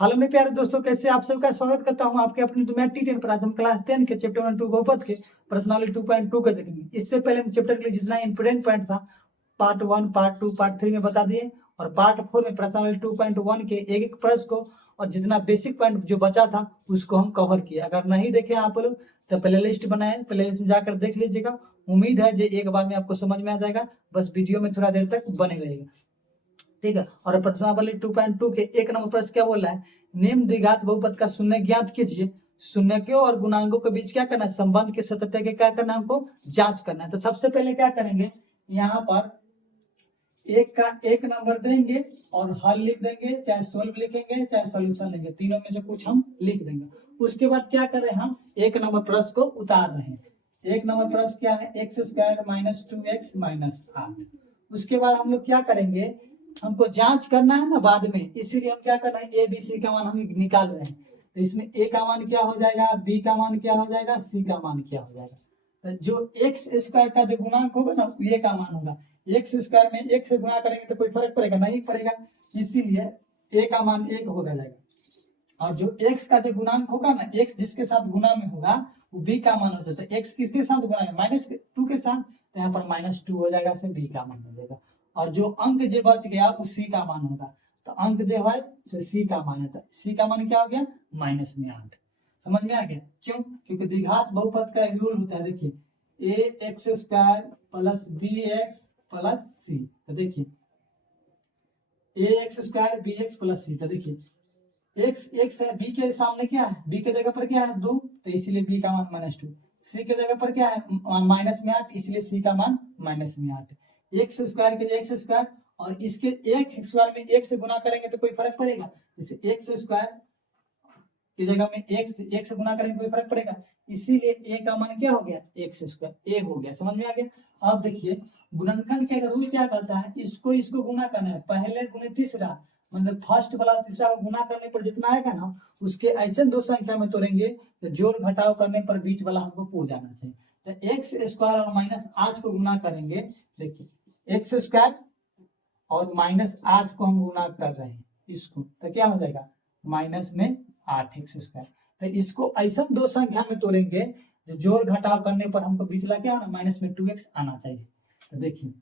Hello मेरे प्यारे दोस्तों, कैसे आप सबका स्वागत करता हूं आपके अपने मैथ टी10 पर। आज हम क्लास 10 के चैप्टर 1-2 बहुपद के प्रश्नावली 2.2 का देखेंगे। इससे पहले हम चैप्टर के लिए जितना इंपोर्टेंट पॉइंट था पार्ट 1, पार्ट 2, पार्ट 3 में बता दिए, और पार्ट 4 में प्रश्नावली 2.1 के एक एक प्रश्न को और जितना बेसिक पॉइंट जो बचा था उसको हम कवर किए। अगर नहीं देखे आप लोग तो प्ले लिस्ट बनाए, प्ले लिस्ट में जाकर देख लीजिएगा। उम्मीद है कि एक बार में आपको समझ में आ जाएगा, बस वीडियो में थोड़ा देर तक बने रहेगा, ठीक है। और प्रश्नावली 2.2 के एक नंबर प्रश्न क्या बोला है, निम्न द्विघात बहुपद का शून्य ज्ञात कीजिए। शून्यकों और गुणांकों के बीच क्या करना है, संबंध की सत्यता के क्या करना है, हमको जांच करना है। तो सबसे पहले क्या करेंगे, यहाँ पर एक का एक नंबर देंगे और हल लिख देंगे, चाहे सोल्व लिखेंगे चाहे सोल्यूशन लेंगे, तीनों में से कुछ हम लिख देंगे। उसके बाद क्या कर रहे हैं, हम एक नंबर प्रश्न को उतार रहे हैं। एक नंबर प्रश्न क्या है, x² - 2x - 8। उसके बाद हम लोग क्या करेंगे, हमको जांच करना है ना बाद में, इसीलिए हम क्या कर रहे हैं, ए बी सी का मान हम निकाल रहे हैं। तो इसमें ए का मान क्या हो जाएगा, बी का मान क्या हो जाएगा, सी का मान क्या हो जाएगा। तो जो x² का जो गुणांक होगा ना, ये का मान होगा। x² में एक से गुणा करेंगे तो कोई फर्क पड़ेगा नहीं पड़ेगा, इसीलिए ए का मान 1 हो जाएगा। और जो x का जो गुणांक होगा ना, x जिसके साथ गुना में होगा वो b का मान हो जाता है। x किसके साथ गुना में, -2 के साथ, तो यहाँ पर -2 हो जाएगा, से b का मान हो जाएगा। और जो अंक जो बच गया वो c का मान होगा। तो अंक जो है c का मान है, तो c का मान क्या हो गया, -8। समझ में आ गया क्यों, क्योंकि द्विघात बहुपद का एक रूल होता है, देखिए ax² + bx + c। तो देखिए ax² bx + c, तो देखिए x है, b के सामने क्या है, b के जगह पर क्या है 2, तो इसीलिए b का मान -2। c के जगह पर क्या है -8, इसलिए c का मान -8। x² के x² और इसके x² में 1 से गुना करेंगे तो कोई फर्क पड़ेगा, जैसे x² की जगह में एक से गुना करेंगे कोई फर्क पड़ेगा, इसीलिए a का मान क्या हो गया, x² a हो गया। समझ में आ गया। अब देखिए गुणनखंड का रूल क्या कहता है, इसको गुना करना है, पहले गुणे तीसरा, मतलब फर्स्ट वाला तीसरा को गुना करने पर जितना आएगा ना, उसके ऐसे दो संख्या में तोड़ेंगे तो जोड़ घटाव करने पर बीच वाला हमको पूर जाना चाहिए। तो x² और -8 को गुना करेंगे, देखिए x² और -8 को हम गुना कर रहे हैं इसको, तो क्या हो जाएगा -8x²। तो इसको ऐसा दो संख्या में तोड़ेंगे जो जोड़ घटाव करने पर हमको बीचला क्या होना, -2x आना चाहिए। तो देखिए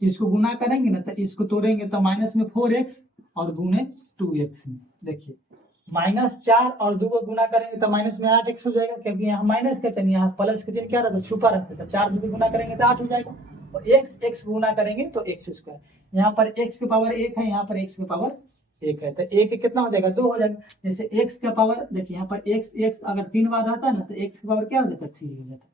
इसको गुना करेंगे ना, तो इसको तोड़ेंगे तो -4x और गुने 2x में, देखिए -4 और 2 को गुना करेंगे तो -8x हो जाएगा, क्योंकि यहाँ माइनस का चिन्ह, यहाँ प्लस का चिन्ह क्या रहता है, छुपा रहता है। तो 4 2 को गुना करेंगे तो 8 हो जाएगा, और x गुना करेंगे तो x²। यहाँ पर x की पावर 1 है, यहाँ पर x की पावर 1 है, तो 1 कितना हो जाएगा, 2 हो जाएगा। जैसे x का पावर देखिए, यहाँ पर x अगर 3 बार रहता है ना, तो x की पावर क्या हो जाता है, 3 हो जाता है।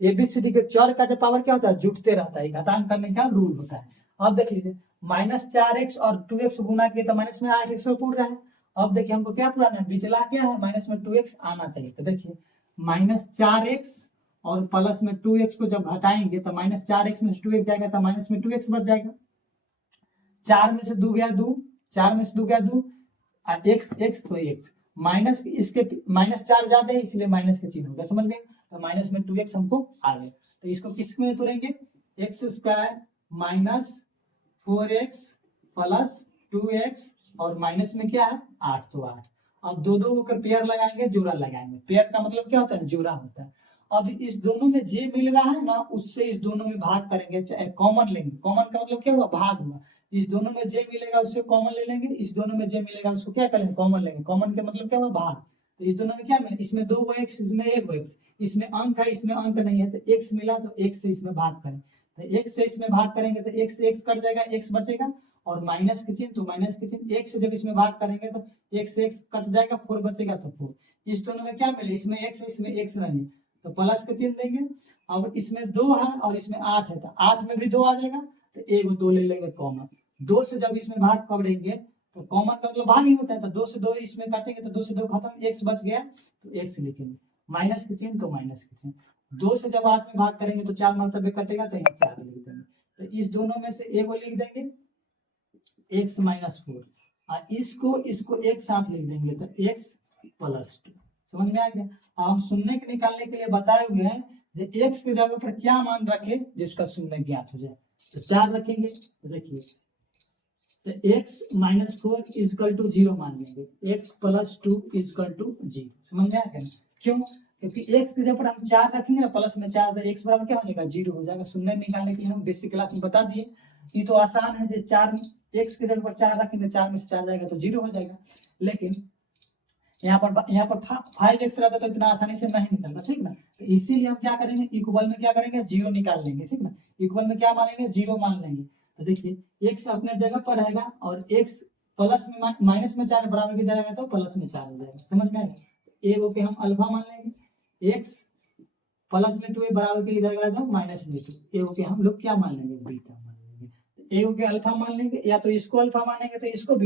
एबीसीडी के चर का जो पावर क्या होता है, जुटते रहता है, घटांग करने का रूल होता है। अब देख लीजिए -4x और 2x गुना किए तो -8x पूर रहा है। अब देखिए हमको क्या पुराना है, बिचला क्या है, -2x आना चाहिए। तो देखिए -4x और प्लस में 2x को जब घटाएंगे तो -4x में 2x जाएगा तो माइनस में 2x बच जाएगा। 4 में से 2 गया 2, 4 में से 2 गया 2, x तो x माइनस, इसके -4 ज्यादा है इसलिए माइनस का चिन्ह होगा। समझ में, तो माइनस में 2x हमको आ गया। तो इसको किस में तोड़ेंगे, x² - 4x + 2x और माइनस में क्या है 8, तो 8। अब दो दो का पेयर लगाएंगे, जोड़ा लगाएंगे। पेयर का मतलब क्या होता है, जोड़ा होता है। अब इस दोनों में जे मिल रहा है ना, उससे इस दोनों में भाग करेंगे, चाहे कॉमन लेंगे। कॉमन का मतलब क्या हुआ, भाग हुआ। इस दोनों में जे मिलेगा उससे कॉमन ले लेंगे, इस दोनों में जे मिलेगा उसको क्या करेंगे, कॉमन लेंगे। कॉमन का मतलब क्या हुआ, भाग। तो इस दोनों में क्या मिला, इसमें 2 x, इसमें 1 x, इसमें अंक है इसमें अंक नहीं है, तो x मिला तो x से इसमें भाग करें। तो x से इसमें भाग करेंगे तो x से x कट जाएगा, x बचेगा, और माइनस के चिन्ह तो माइनस के चिन्ह, x से जब इसमें भाग करेंगे तो x से x कट जाएगा, 4 बचेगा तो 4। इस दोनों में क्या मिले, इसमें x है इसमें x नहीं, तो प्लस का चिन्ह देंगे। अब इसमें 2 है और इसमें 8 है, तो 8 में भी 2 आ जाएगा, तो एक 2 ले लेंगे कॉमन। 2 से जब इसमें भाग करेंगे तो कॉमन का मतलब भाग ही होता है, तो 2 से 2 इसमें काटेंगे तो 2 से 2 खत्म, x बच गया तो x लिखेंगे, माइनस के चिन्ह तो माइनस के चिन्ह। 2 से जब 8 में भाग करेंगे तो 4 मरतबे कटेगा, तो यहाँ 4 लिख देंगे। तो इस दोनों में से एगो लिख देंगे x - 4, और इसको एक साथ लिख देंगे तो x + 2। समझ में आ गया। अब हम शून्य के निकालने के लिए बताए हुए हैं कि x की जगह पर क्या मान रखे जिसका शून्य ज्ञात हो जाए, तो 4 रखेंगे। तो देखिए तो x माइनस 4 इजकल टू 0 मान लेंगे, x प्लस 2 इजकल टू 0। समझ में आ गया? क्यों? क्योंकि x की जगह पर हम 4 रखेंगे ना, प्लस में 4 तो x बराबर क्या हो जाएगा 0 हो जाएगा। शून्य निकालने के लिए हम बेसिक क्लास में बता दिए, ये तो आसान है। जो 4 x की जगह पर 4 रखेंगे, 4 में से 4 जाएगा तो 0 हो जाएगा। लेकिन यहाँ पर 5x रहता तो इतना आसानी से नहीं निकलता, ठीक ना। तो इसीलिए हम क्या करेंगे, इक्वल में क्या करेंगे 0 निकाल लेंगे, ठीक ना। इक्वल में क्या मानेंगे 0 मान लेंगे। तो देखिए x अपने जगह पर रहेगा और x प्लस में माइनस में 4 बराबर की रहेगा तो प्लस में 4 हो जाएगा। समझ में आएगा? ए को के हम अल्फा मान लेंगे, x प्लस में 2 बराबर के इधर गया तो माइनस में 2, ए को के हम लोग क्या मान लेंगे बीटा मान लेंगे। ए को के अल्फा मान लेंगे, या तो इसको अल्फा मानेंगे तो इसको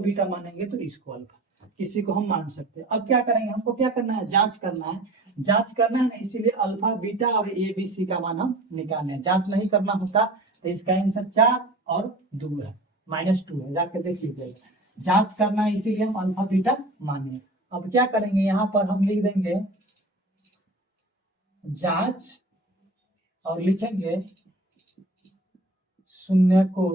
बीटा मानेंगे तो इसको अल्फा, किसी को हम मान सकते हैं। अब क्या करेंगे, हमको क्या करना है, जांच करना है ना, इसीलिए अल्फा बीटा और ए बी सी का मान हम निकालने हैं। जांच नहीं करना होता तो इसका आंसर 4 और 2 है, -2 है, जाके देख लीजिएगा। जांच करना है इसीलिए हम अल्फा बीटा माने। अब क्या करेंगे, यहाँ पर हम लिख देंगे जांच और लिखेंगे शून्य को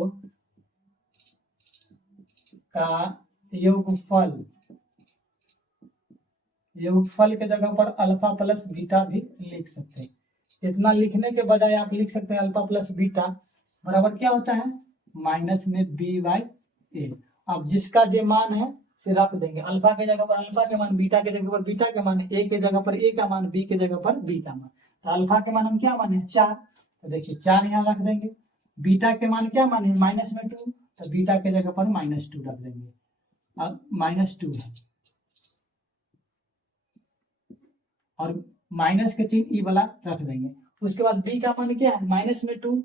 का योगफल के जगह पर अल्फा प्लस बीटा भी लिख सकते हैं। इतना लिखने के बजाय आप लिख सकते हैं अल्फा प्लस बीटा बराबर क्या होता है माइनस में b/a। अब जिसका जो मान है से रख देंगे, अल्फा के जगह पर अल्फा के मान, बीटा के जगह पर बीटा के मान, ए के जगह पर ए का मान, बी के जगह पर बी का मान। तो अल्फा के मान हम क्या माने 4, तो देखिए 4 यहाँ रख देंगे। बीटा के मान क्या माने -2, तो बीटा के जगह पर -2 रख देंगे। अब -2 है और माइनस के चिन्ह ई वाला रख देंगे। उसके बाद बी का मान क्या है -2,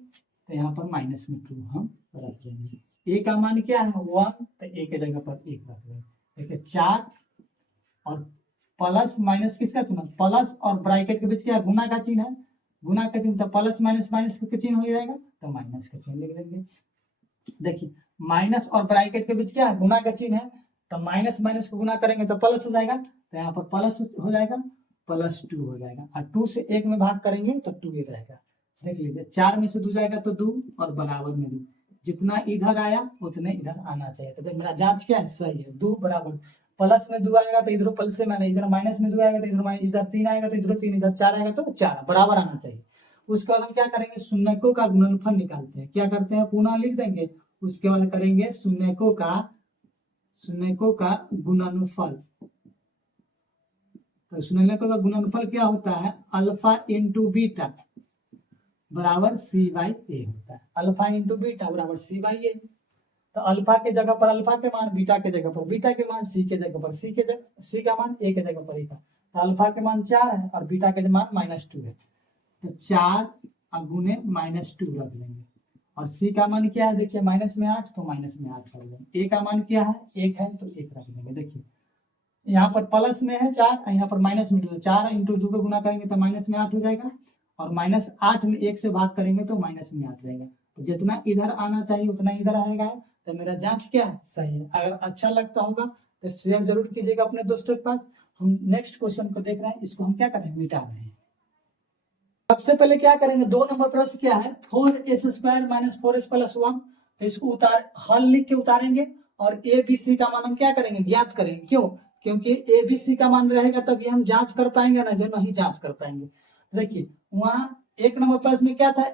तो यहाँ पर -2 हम रख देंगे। ए का मान क्या है 1, तो ए के जगह पर 1 रख देंगे। देखिए 4 और प्लस माइनस किसका चिन्ह, प्लस और ब्रैकेट के बीच क्या गुना का चिन्ह है, गुना का चिन्ह, तो प्लस माइनस माइनस का चिन्ह हो जाएगा तो माइनस का चिन्ह लिख देंगे। देखिए माइनस और ब्रैकेट के बीच क्या है गुना का चिन्ह है, तो माइनस माइनस को गुना करेंगे तो प्लस हो जाएगा, तो यहाँ पर प्लस हो जाएगा, +2 हो जाएगा। और 2 से 1 में भाग करेंगे तो 2 ही रहेगा। देख लीजिए 4 में से 2 जाएगा तो 2 और बराबर में 2, जितना इधर आया उतने इधर आना चाहिए। तो मेरा जांच क्या है सही है, 2 बराबर, प्लस में 2 आएगा तो इधर प्लस से मैंने, इधर माइनस में 2 आएगा तो इधर 3 आएगा तो इधर 3, इधर 4 आएगा तो 4 बराबर आना चाहिए। उसके बाद हम क्या करेंगे शून्यकों का गुणनफल निकालते हैं। क्या करते हैं पुनः लिख देंगे, उसके बाद करेंगे शून्यकों का गुणनफल। तो शून्यकों का गुणनफल क्या होता है अल्फा इंटू बीटा बराबर c/a होता है। अल्फा इंटू बीटा बराबर c/a। तो अल्फा के जगह पर अल्फा के मान, बीटा के जगह पर बीटा के मान, सी के जगह पर सी का मान, ए के जगह पर ए का। तो अल्फा के मान 4 है और बीटा के मान -2 है, तो 4 गुने -2 रख देंगे। और सी का मान क्या है देखिए -8, तो -8 रख देंगे। ए का मान क्या है 1 है तो 1 रख देंगे। देखिए यहाँ पर प्लस में है 4, यहाँ पर माइनस में 2, 4 इंटू 2 को गुना करेंगे तो -8 हो जाएगा, और -8 में 1 से भाग करेंगे तो -8 रहेगा। तो जितना इधर आना चाहिए उतना इधर आएगा। तो मेरा जांच क्या है सही है। अगर अच्छा लगता होगा तो शेयर जरूर कीजिएगा अपने दोस्तों के पास। हम नेक्स्ट क्वेश्चन को देख रहे हैं, इसको हम क्या करें मिटा रहे हैं। सबसे पहले क्या करेंगे 2 नंबर प्रश्न क्या है 4s² - 4s + 1। तो इसको हल लिख के उतारेंगे और ए बी सी का मान हम क्या करेंगे ज्ञात करेंगे। क्यों? क्योंकि ए बी सी का मान रहेगा तभी हम जांच कर पाएंगे ना, जो नहीं जांच कर पाएंगे। देखिए वहां 1 नंबर प्रश्न में क्या था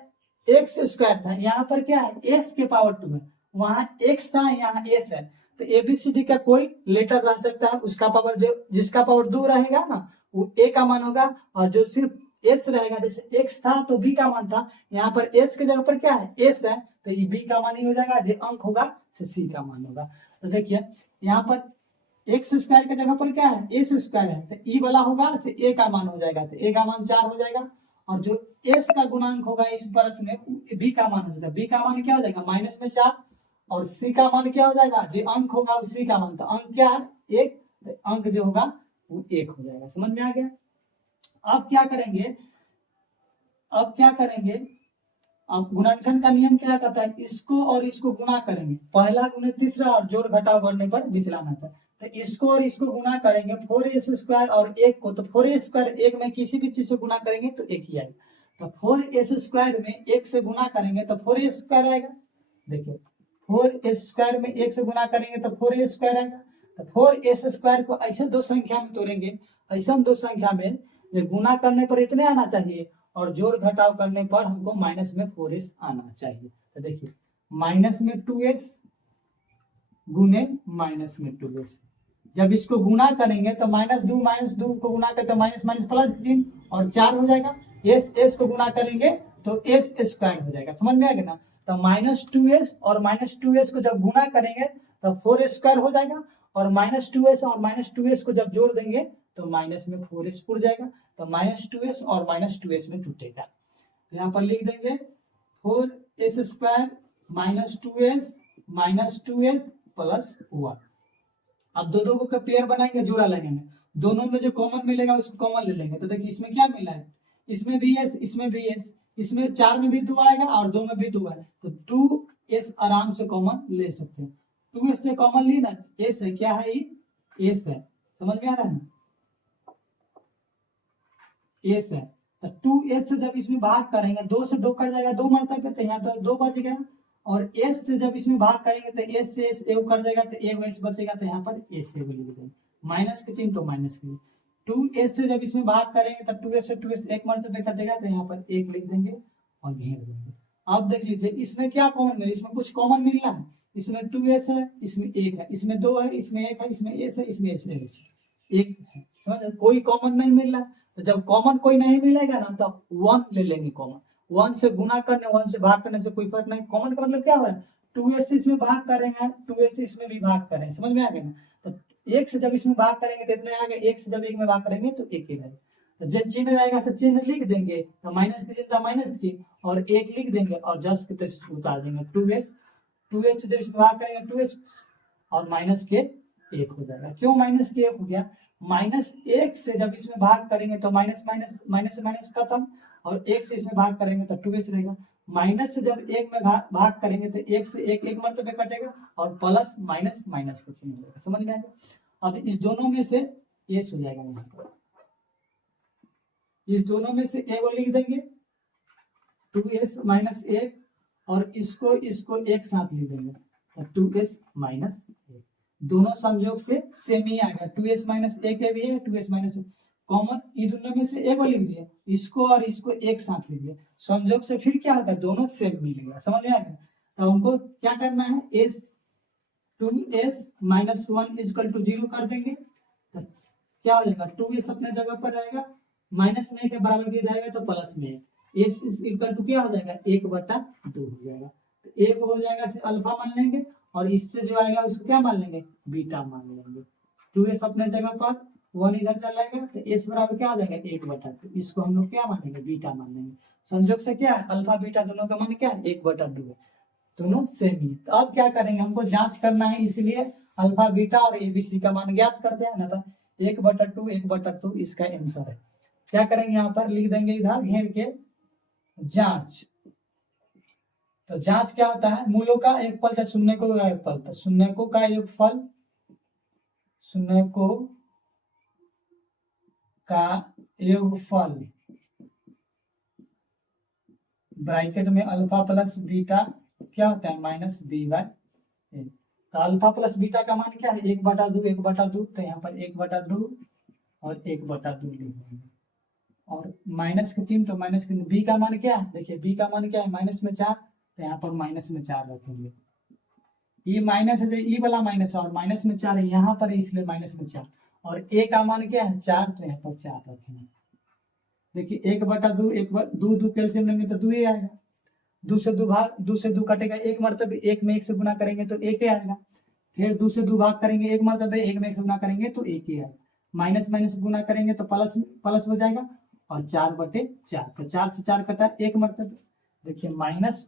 x² था, यहाँ पर क्या है s के पावर 2 है, वहां x था यहाँ s है। तो एबीसीडी का कोई लेटर रह सकता है, उसका पावर जो जिसका पावर 2 रहेगा ना वो a का मान होगा, और जो सिर्फ s रहेगा, जैसे x था तो b का मान था, यहाँ पर s के जगह पर क्या है s है तो ये b का मान ही हो जाएगा, जो अंक होगा से c का मान होगा। तो देखिए यहाँ पर x² के जगह पर क्या है s² है, तो e वाला होगा से a का मान हो जाएगा, तो a का मान 4 हो जाएगा, और जो s का गुणांक होगा इस प्रश्न में b का मान हो जाएगा। b का मान क्या हो जाएगा -4, और c का मान क्या हो जाएगा जो अंक होगा उसी का मान, तो अंक क्या है 1, तो अंक जो होगा वो 1 हो जाएगा। समझ में आ गया। अब क्या करेंगे, अब गुणनखंड का नियम क्या कहता है, इसको और इसको गुणा करेंगे, पहला गुने तीसरा और जोड़ घटाव करने पर विचलन आता है। तो इसको और इसको गुणा करेंगे 4s² और 1 को, तो 4s² 1 में किसी भी चीज से गुणा करेंगे तो 1 ही आएगा। तो 4s² में 1 से गुणा करेंगे तो 4s² आएगा। देखिए 4a² में 1 से गुना करेंगे तो 4a² आएगा। तो 4a² को ऐसे दो संख्या में तोड़ेंगे, ऐसा दो संख्या में ये गुना करने पर इतने आना चाहिए और जोड़ घटाव करने पर हमको माइनस में 4s आना चाहिए। तो देखिए माइनस में 2s गुने माइनस में 2s, जब इसको गुना करेंगे तो माइनस दो को गुना करते तो माइनस माइनस प्लस चिन्ह और 4 हो जाएगा। एस को गुना करेंगे तो s² हो जाएगा, समझ में आ गया ना। तो -2s और -2s को जब गुना करेंगे तो 4a² हो जाएगा और -2s और -2s को जब जोड़ देंगे तो माइनस में 4s उड़ जाएगा। तो -2s और -2s में टूटेगा। तो यहाँ पर लिख देंगे 4s² -2s प्लस 1। अब दो को पेयर बनाएंगे, जोड़ा लगेंगे, दोनों में जो कॉमन मिलेगा उसको कॉमन ले लेंगे। तो देखिए इसमें क्या मिला है, इसमें भी s, इसमें भी s, इसमें 4 में भी 2 आएगा और 2 में भी 2 है तो 2s आराम से कॉमन ले सकते हैं। 2s से कॉमन ली ना, s है, क्या है ये s है, समझ में आ रहा है ना, s है। तो 2s से जब इसमें भाग करेंगे 2 से 2 कट जाएगा 2 मरतबे, तो यहाँ तो 2 बच गया। और s से जब इसमें भाग करेंगे तो s से s एगो कट जाएगा तो एगो s बचेगा, तो यहाँ पर s एगो लिख देंगे, माइनस के चिन्ह तो माइनस के लिए। 2s से जब इसमें भाग करेंगे तब 2s से 2s एक मरतबे कटेगा तो यहाँ पर 1 लिख देंगे और घेर देंगे। अब देख लीजिए इसमें क्या कॉमन मिला, इसमें कुछ कॉमन मिल रहा है, इसमें 2s है, इसमें 1 है, इसमें 2 है, इसमें 1 है, इसमें s है, इसमें s है, एक है, समझ, कोई कॉमन नहीं मिल रहा। तो जब कॉमन कोई नहीं मिलेगा ना तो 1 ले लेंगे कॉमन। 1 से गुना करने 1 से भाग करने से कोई फर्क नहीं। कॉमन का मतलब क्या हो रहा है, 2s से इसमें भाग करेंगे 2s से इसमें भी भाग करें, समझ में आ गया ना। तो 1 से जब इसमें भाग करेंगे तो इतने आएगा, 1 से जब 1 में भाग करेंगे तो 1 ही रहेगा। तो जो चिन्ह रहेगा से चिन्ह लिख देंगे, तो माइनस के चिन्ह माइनस के चिन्ह और 1 लिख देंगे और जस्ट के तस्ट उतार देंगे। 2s से जब इसमें भाग करेंगे 2s और माइनस के 1 हो जाएगा। क्यों माइनस के 1 हो गया, -1 से जब इसमें भाग करेंगे तो माइनस माइनस माइनस से माइनस खत्म और 1 से इसमें भाग करेंगे तो 2s रहेगा। माइनस से जब 1 में भाग करेंगे तो 1 से 1 एक मरतबे कटेगा और प्लस माइनस माइनस को चिन्ह होगा, समझ में आएगा। अब इस दोनों में से s हो जाएगा, यहाँ पर इस दोनों में से a को लिख देंगे 2s - 1 और इसको एक साथ लिख देंगे तो 2s - 1। दोनों संयोग से सेम ही आएगा, 2s - 1 भी है 2s - 1 कॉमन, ये दोनों में से एक को लिख दिया, इसको और इसको एक साथ लिख दिया, संयोग से फिर क्या होगा, दोनों सेम मिलेगा, समझ में आ गया। तो हमको क्या करना है, 2s - 1 = 0 कर देंगे तो क्या हो जाएगा, 2s अपने जगह पर रहेगा, माइनस में के बराबर किया जाएगा तो प्लस में s = क्या हो जाएगा 1/2 हो जाएगा। तो 1 हो जाएगा से अल्फा मान लेंगे और इससे जो आएगा उसको क्या मान लेंगे, बीटा मान लेंगे। 2s अपने जगह पर 1 इधर चल जाएगा तो s बराबर क्या हो जाएगा 1/2, इसको हम लोग क्या मानेंगे, बीटा मान लेंगे। संयोग से क्या है, अल्फा बीटा दोनों का मान क्या है 1/2 है, दोनों सेम ही। तो अब क्या करेंगे, हमको जांच करना है, इसलिए अल्फा बीटा और एबीसी का मान ज्ञात करते हैं ना, तो 1/2 1/2 इसका आंसर है। क्या करेंगे, यहाँ पर लिख देंगे इधर घेर के जांच। तो जांच क्या होता है, मूलों का एक पल या शून्यकों का एक पल, तो शून्यकों का योगफल, शून्यकों का योगफल ब्रैकेट में अल्फा प्लस बीटा क्या होता है -b/a। तो अल्फा प्लस बीटा का मान क्या है 1/2 1/2, तो यहाँ पर 1/2 और 1/2 लिख देंगे और माइनस के चिन्ह तो माइनस के, बी का मान क्या है, देखिए बी का मान क्या है -4, तो यहाँ पर -4 रखेंगे। ये माइनस है, ई वाला माइनस है और -4 है यहाँ पर, इसलिए -4 और ए का मान क्या है 4, तो यहाँ पर 4 रखेंगे। देखिए 1/2 2 कैल्सियम लेंगे तो 2 ही आएगा, 2 से 2 कटेगा एक मरतबे, 1 में 1 से गुना करेंगे तो 1 ही आएगा, फिर 2 से 2 भाग करेंगे एक मरतबे, 1 में 1 से गुना करेंगे तो 1 ही आएगा, माइनस माइनस गुना करेंगे तो प्लस हो जाएगा और 4/4, तो 4 से 4 कटा एक मरतबे। देखिए माइनस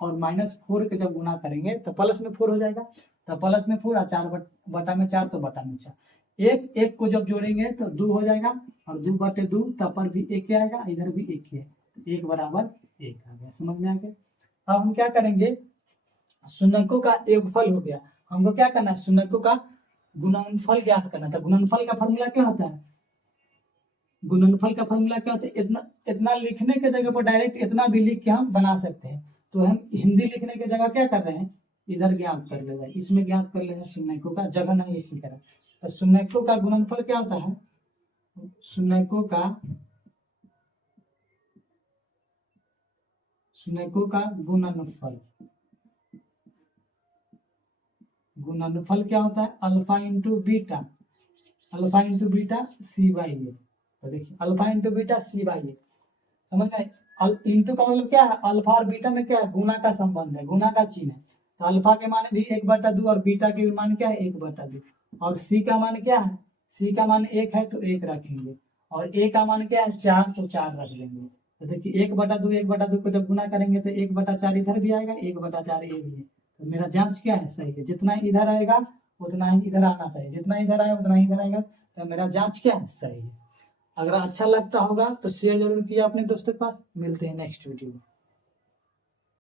और -4 के जब गुना करेंगे तो प्लस में 4 हो जाएगा, तो प्लस में 4 और 4/4 तो बटा में 4, एक को जब जोड़ेंगे तो 2 हो जाएगा और 2/2 तब पर भी 1 आएगा, इधर भी 1 है, 1 बराबर 1 आ गया, समझ में आ गया। अब हम क्या करेंगे, शून्यकों का योगफल हो गया, हमको क्या करना है, शून्यकों का गुणनफल ज्ञात करना था। गुणनफल का फॉर्मूला क्या होता है, गुणनफल का फॉर्मूला क्या होता है, इतना लिखने के जगह पर डायरेक्ट इतना भी लिख के हम बना सकते हैं। तो हम हिंदी लिखने की जगह क्या कर रहे हैं, इधर ज्ञात कर ले जाए, इसमें ज्ञात कर ले जाए शून्यकों का, जगह नहीं इसी तरह। तो शून्यकों का गुणनफल क्या होता है, शून्यकों का गुणनफल क्या होता है, alpha into beta, C by A. तो देखिए alpha into beta C by A, समझ गए। इंटू का मतलब क्या है, अल्फा और बीटा में क्या है, गुना का संबंध है, गुना का चिन्ह है। तो अल्फा के मान भी 1/2 और बीटा के भी मान क्या है 1/2। और सी का मान क्या है, सी का मान 1 है तो 1 रखेंगे, और ए का मान क्या है 4 तो 4 रख लेंगे। तो देखिए 1/2 को जब गुना करेंगे तो 1/4 इधर भी आएगा, 1/4 ये भी है। तो मेरा जांच क्या है, सही है। जितना इधर आएगा उतना ही इधर आना चाहिए, जितना इधर आएगा उतना ही इधर आएगा। तो मेरा जांच क्या है, सही है। अगर अच्छा लगता होगा तो शेयर जरूर किया अपने दोस्तों के पास। मिलते हैं नेक्स्ट वीडियो में।